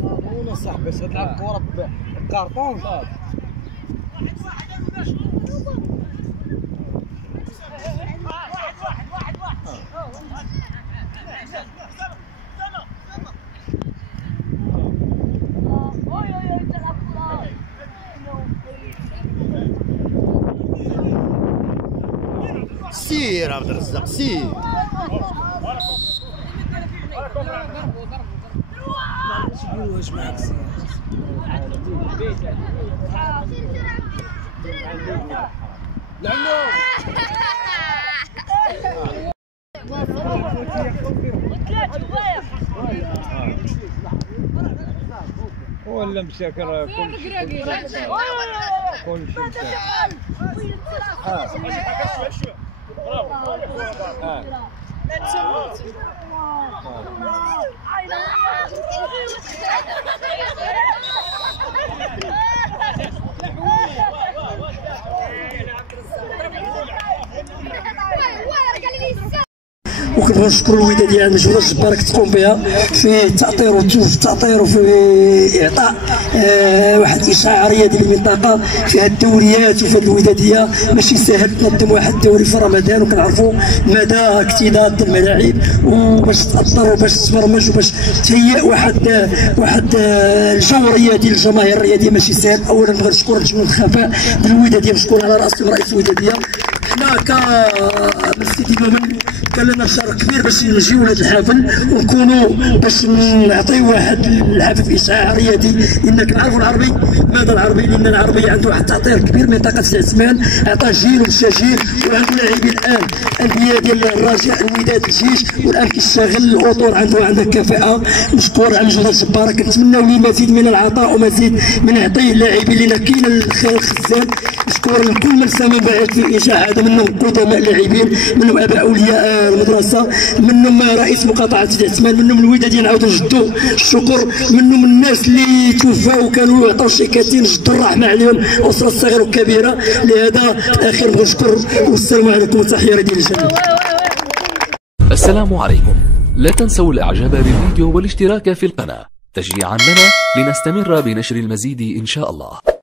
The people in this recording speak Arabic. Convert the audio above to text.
وانا صاحبي تلعب كره بالكارطون. سير عبد الرزاق سير. واش معك ولا مساكر كل شيء وكنبغي نشكر الوداديه على المجهودات الجباره كتقوم بها في التاطير وفي اعطاء واحد اشعاريه ديال المنطقه في هاد الدوريات وفي هاد الوداديه. ماشي ساهل تنظم واحد الدوري في رمضان، وكنعرفوا مدى اكتظاظ الملاعب وباش تاطر وباش تبرمج وباش تهيئ واحد الجوريه ديال الجماهير الرياضيه ماشي ساهل. اولا نبغي نشكر لجنه الخفاء ديال الوداديه، مشكور على راسهم رئيس الوداديه. حنا كمسجد الامم كان لنا شرف كبير باش نجيو لهذا الحفل ونكونوا باش نعطيو واحد الحفل اشعاريه لان كنعرفوا العربي. ماذا العربي؟ لان العربي عنده واحد التاطير كبير منطقه العثمان، عطى جيل ومشى جيل، وعنده لاعبين الان انديه ديال الرجاء الوداد الجيش، والان كيشتغل الاطور عنده كفاءه. مشكور على المجهودات الجباره. كنتمناو ليه مزيد من العطاء ومزيد من نعطيه اللاعبين لان كاين الخير الخزان. مشكور لكل من ساهم بعد في الانشاء هذا، منهم قدماء اللاعبين، منهم اباء اولياء المدرسه، منهم رئيس مقاطعه العثمان، منهم الوداديه نعاودو نجدوا الشكر، منهم الناس اللي توفاو وكانوا يعطوا شيكاتين نجدوا الرحمه عليهم، اسره الصغيره والكبيره. لهذا الاخير بغيت نشكر والسلام عليكم وتحيه ديال الجميع. السلام عليكم. لا تنسوا الاعجاب بالفيديو والاشتراك في القناه تشجيعا لنا لنستمر بنشر المزيد ان شاء الله.